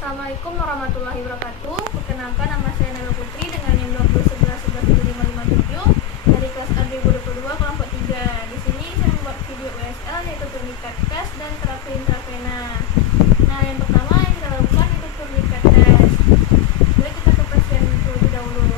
Assalamualaikum warahmatullahi wabarakatuh. Perkenalkan, nama saya Nela Putri dengan NIM 2011117557 dari kelas A 2022 kelompok 3. Di sini saya membuat video USL yaitu turniket test dan terapi intravena. Nah, yang pertama yang kita lakukan itu turniket test. Jadi kita ke pasien terlebih dahulu.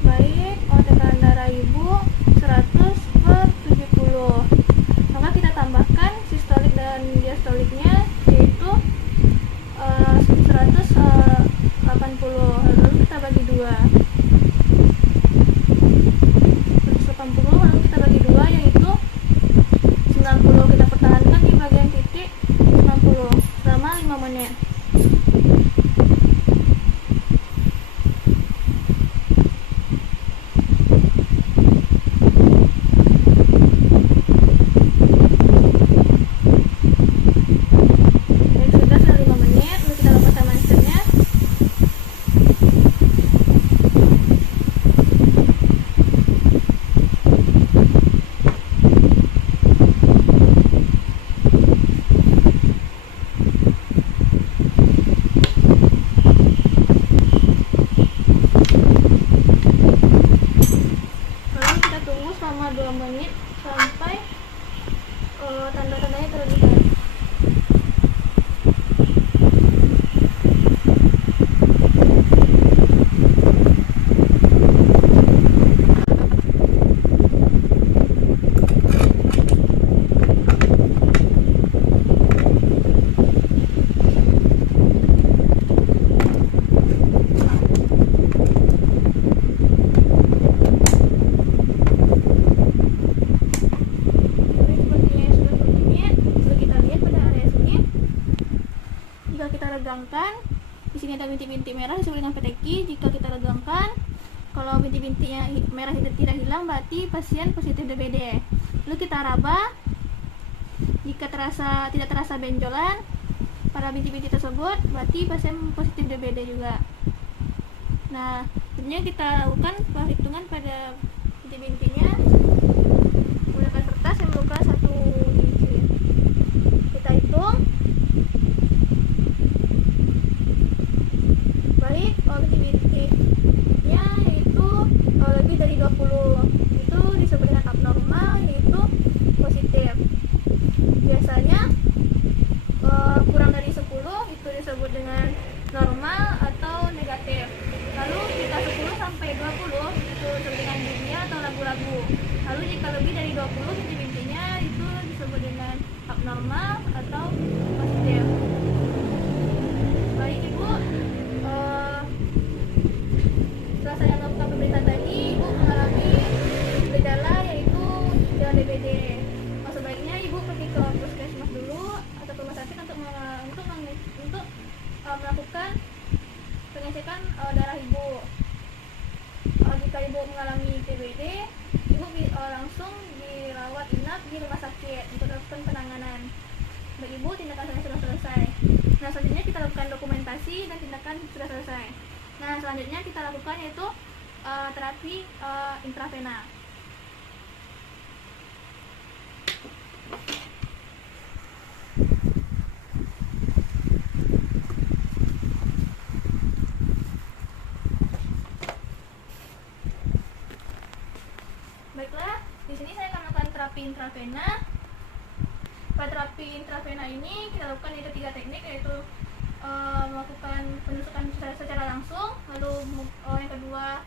Baik, diastoliknya regangkan. Di sini ada bintik-bintik merah disebut dengan peteki. Jika kita regangkan, kalau bintik-bintiknya merah itu tidak hilang, berarti pasien positif DBD. Lalu kita raba. Jika tidak terasa benjolan pada bintik-bintik tersebut, berarti pasien positif DBD juga. Nah, sebenarnya kita lakukan perhitungan pada bintik-bintiknya menggunakan kertas yang berukuran 1 inci. Kita hitung. Baik, bintik-bintiknya yaitu lebih dari 20. Itu disebut dengan abnormal, yaitu positif. Biasanya kurang dari 10 itu disebut dengan normal atau negatif. Lalu jika 10 sampai 20 itu disebut dengan dunia atau labu-labu. Lalu jika lebih dari 20 bintik-bintiknya itu disebut dengan abnormal atau positif. Baik Ibu, setelah saya melakukan pemeriksaan tadi, Ibu mengalami gejala yaitu gejala DBD. Sebaiknya Ibu pergi ke puskesmas dulu atau rumah sakit untuk melakukan pengecekan darah Ibu. Jika Ibu mengalami DBD, Ibu langsung dirawat inap di rumah sakit untuk melakukan penanganan. Bagi Ibu, tindakan saya sudah selesai. Nah, selanjutnya kita lakukan dokumentasi dan tindakan sudah selesai. Nah, selanjutnya kita lakukan yaitu terapi intravena. Baiklah, di sini saya akan melakukan terapi intravena. Pada terapi intravena ini kita lakukan yaitu 3 teknik, yaitu melakukan penusukan secara langsung, lalu yang kedua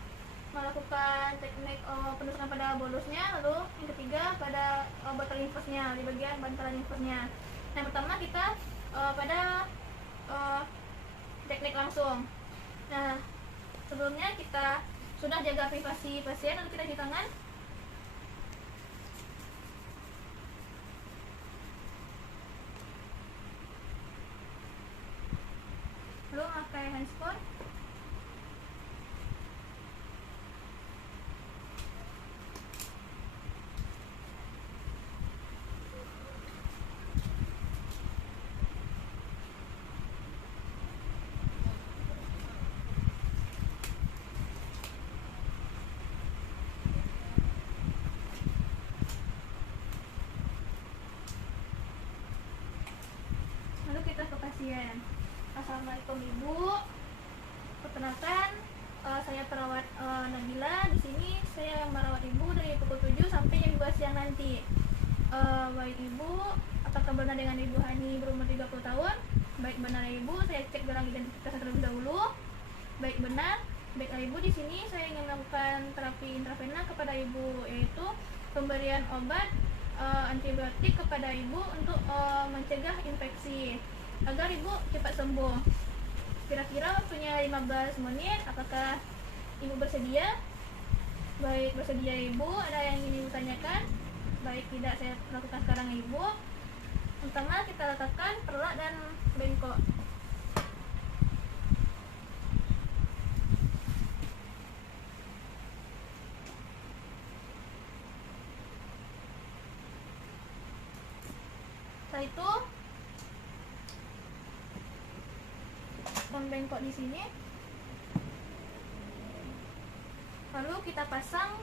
melakukan teknik penusukan pada bolusnya, lalu yang ketiga pada botol infusnya, di bagian bantalan infusnya. Yang pertama kita pada teknik langsung. Nah, sebelumnya kita sudah jaga privasi pasien, lalu kita cuci tangan. Lalu pakai handphone. Lalu kita ke pasien. Assalamualaikum Ibu. Perkenalkan, saya perawat Nabila. Di sini saya merawat Ibu dari pukul 7 sampai jam 2 siang nanti. Baik Ibu, apakah benar dengan Ibu Hani berumur 30 tahun? Baik benar Ibu, saya cek gelang identitas terlebih dahulu. Baik benar. Baiklah Ibu, di sini saya ingin melakukan terapi intravena kepada Ibu, yaitu pemberian obat antibiotik kepada Ibu untuk mencegah infeksi agar Ibu cepat sembuh. Kira-kira waktunya 15 menit. Apakah Ibu bersedia? Baik, bersedia Ibu. Ada yang ingin Ibu tanyakan? Baik, tidak, saya lakukan sekarang Ibu. Pertama kita letakkan perlak dan bengkok. Setelah itu bengkok di sini. Lalu kita pasang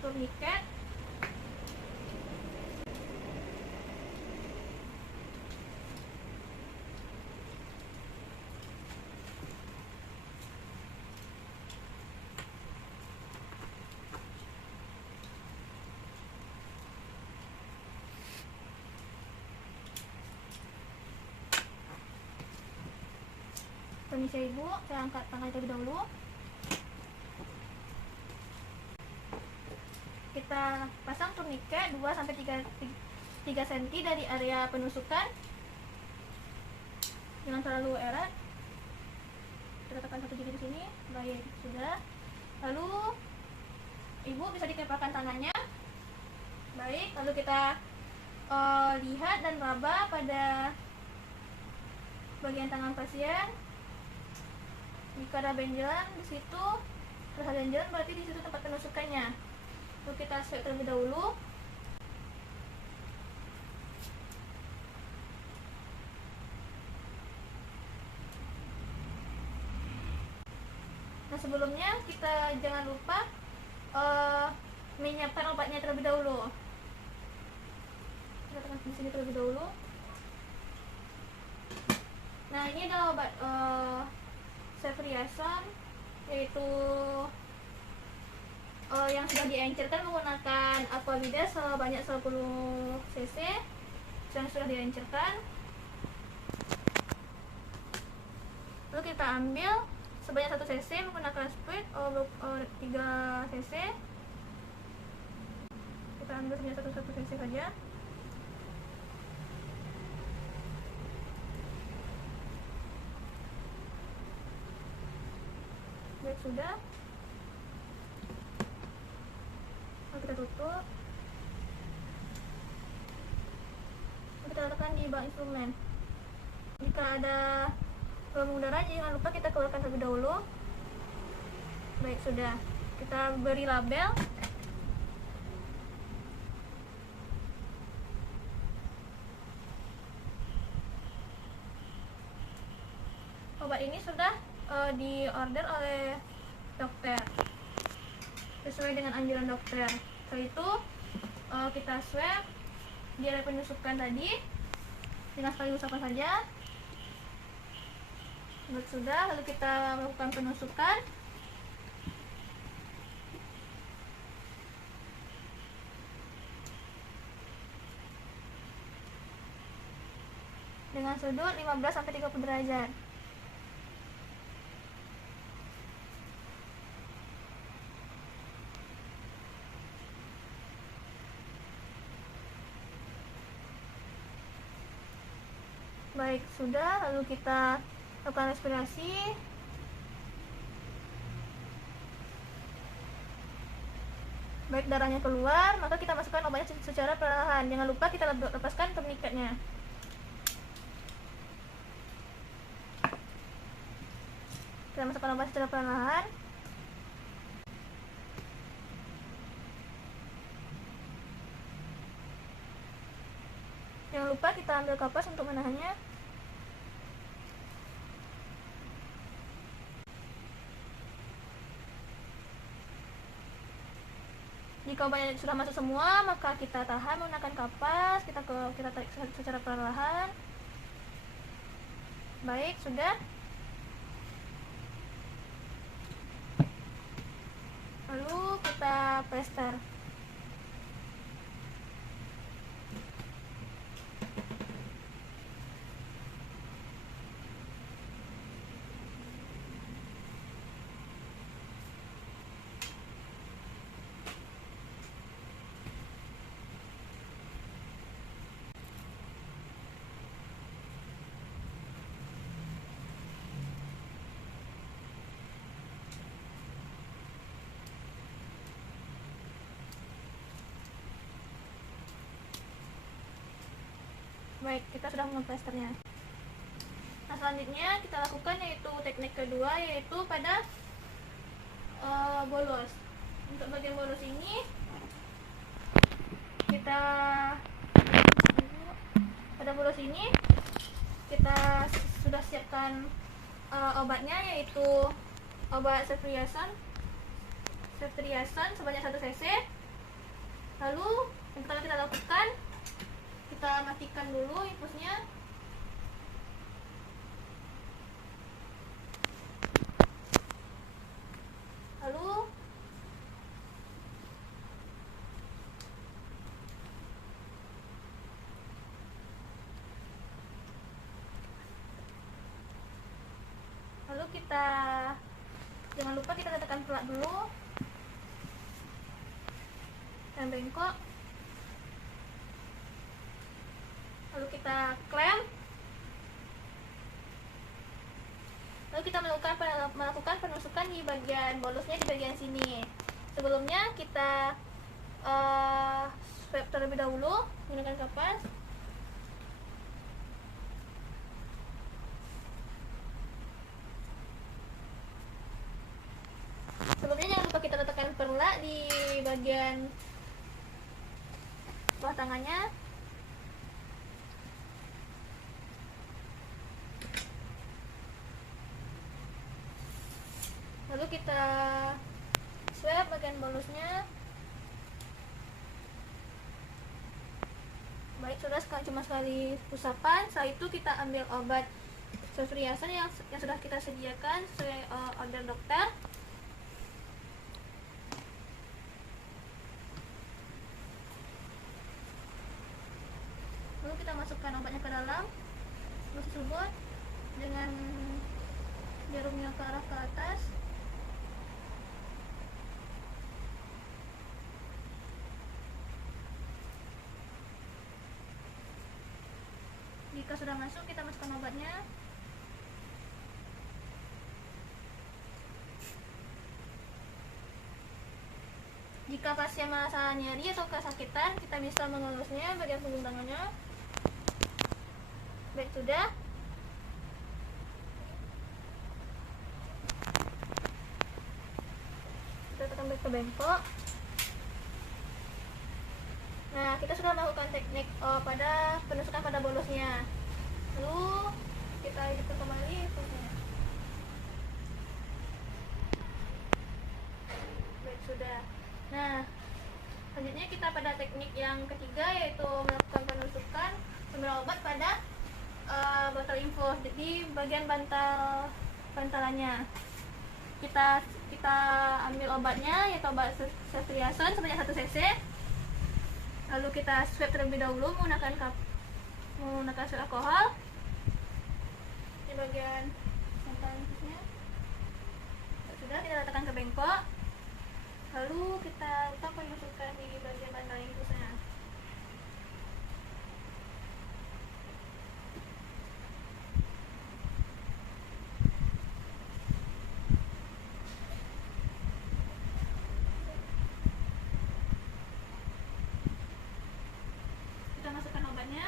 turniket. Permisi Ibu, saya angkat tangan terlebih dahulu. Kita pasang turniket 2-3 cm dari area penusukan. Jangan terlalu erat. Kita tekan 1 jari di sini. Baik, sudah. Lalu Ibu bisa ditempelkan tangannya. Baik, lalu kita lihat dan raba pada bagian tangan pasien. Jika ada benjolan di situ, terus ada benjolan berarti di situ tempat penusukannya. Lalu kita swab terlebih dahulu. Nah, sebelumnya kita jangan lupa menyiapkan obatnya terlebih dahulu. Kita tekan di sini terlebih dahulu. Nah, ini adalah obat ceftriaxone, yaitu yang sudah diencerkan menggunakan aquavides sebanyak 10 cc yang sudah diencerkan. Lalu kita ambil sebanyak 1 cc menggunakan squid 3 cc. Kita ambil sebanyak 1 cc saja. Baik, sudah. Lalu kita tutup. Lalu kita letakkan di bak instrumen. Jika ada lubang udara, jangan lupa kita keluarkan terlebih dahulu. Baik, sudah. Kita beri label. Obat ini sudah diorder oleh dokter sesuai dengan anjuran dokter. Setelah itu kita swab di area penusukan tadi dengan sekali usapan saja. Sudah, lalu kita melakukan penusukan. Dengan sudut 15-30 derajat. Baik, sudah. Lalu kita lakukan respirasi. Baik, darahnya keluar, maka kita masukkan obatnya secara perlahan. Jangan lupa kita lepaskan turniketnya. Kita masukkan obat secara perlahan. Jangan lupa kita ambil kapas untuk menahannya. Jika obatnya sudah masuk semua, maka kita tahan menggunakan kapas. Kita tarik secara perlahan. Baik, sudah. Lalu kita plester. Baik, kita sudah memplesternya. Nah, selanjutnya kita lakukan yaitu teknik kedua, yaitu pada bolos. Untuk bagian bolos ini kita sudah siapkan obatnya, yaitu obat ceftriaxone sebanyak 1 cc. Lalu yang pertama kita lakukan, kita matikan dulu infusnya. Lalu kita jangan lupa kita tekan pelak dulu dan bengkok. Lalu kita klem. Lalu kita melakukan penusukan di bagian bolusnya, di bagian sini. Sebelumnya kita swab terlebih dahulu menggunakan kapas. semula di bagian bawah tangannya. Lalu kita swab bagian bolusnya. Baik, sudah cuma sekali usapan. Setelah itu kita ambil obat ceftriaxone yang sudah kita sediakan sesuai order dokter. Lalu kita masukkan obatnya ke dalam bolus tersebut dengan jarumnya ke arah ke atas. Jika sudah masuk, kita masukkan obatnya. Jika pasien merasa nyeri atau kesakitan, kita bisa mengelusnya bagian punggung tangannya. Baik, sudah. Kita tekan back ke bengkok. Nah, kita sudah melakukan teknik pada penusukan pada bolosnya. Lalu kita hidupkan kembali infusnya. Baik, sudah. Nah, selanjutnya kita pada teknik yang ketiga, yaitu melakukan penusukan pemberian obat pada botol infus di bagian bantalannya. Kita ambil obatnya, yaitu obat ceftriaxone sebanyak 1 cc. Lalu kita swab terlebih dahulu menggunakan swab alkohol di bagian bantalan infusnya. Sudah, kita letakkan ke bengkok. Lalu kita masukkan di bagian bantalan infusnya. Kita masukkan obatnya.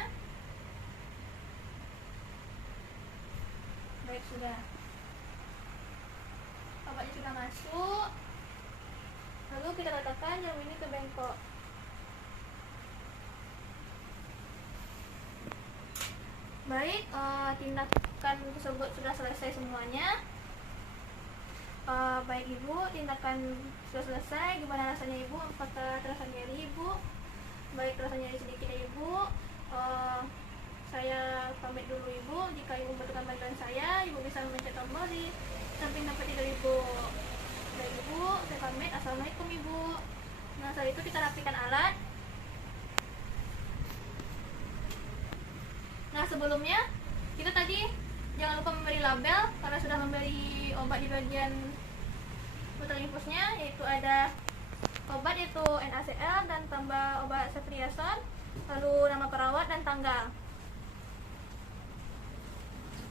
Baik, sudah. Obatnya sudah masuk. Lalu kita letakkan jarum ini ke bengkok. Baik, tindakan tersebut sudah selesai semuanya. Baik Ibu, tindakan sudah selesai. Gimana rasanya Ibu? Apakah terasa nyeri Ibu? Baik, terasa nyeri sedikit ya Ibu. Saya pamit dulu Ibu. Jika Ibu membutuhkan bantuan saya, Ibu bisa memencet tombol di samping tempat tidur Ibu. Baik Ibu, saya pamit. Assalamualaikum Ibu. Nah, setelah itu kita rapikan alat. Nah, sebelumnya kita tadi jangan lupa memberi label karena sudah memberi obat di bagian botol infusnya, yaitu ada obat yaitu NaCl dan tambah obat ceftriaxone, lalu nama perawat dan tanggal.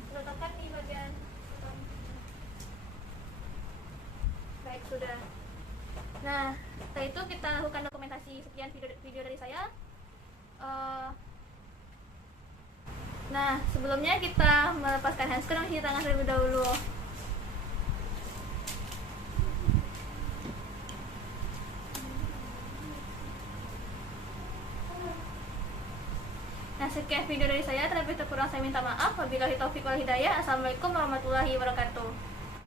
Letakkan di bagian. Baik, sudah. Nah, setelah itu kita lakukan dokumentasi sekian video dari saya. Nah, sebelumnya kita melepaskan handscreen dan cuci tangan terlebih dahulu. Nah, sekian video dari saya. Terlebih kurang saya minta maaf. Wabillahi taufiq wal hidayah. Assalamualaikum warahmatullahi wabarakatuh.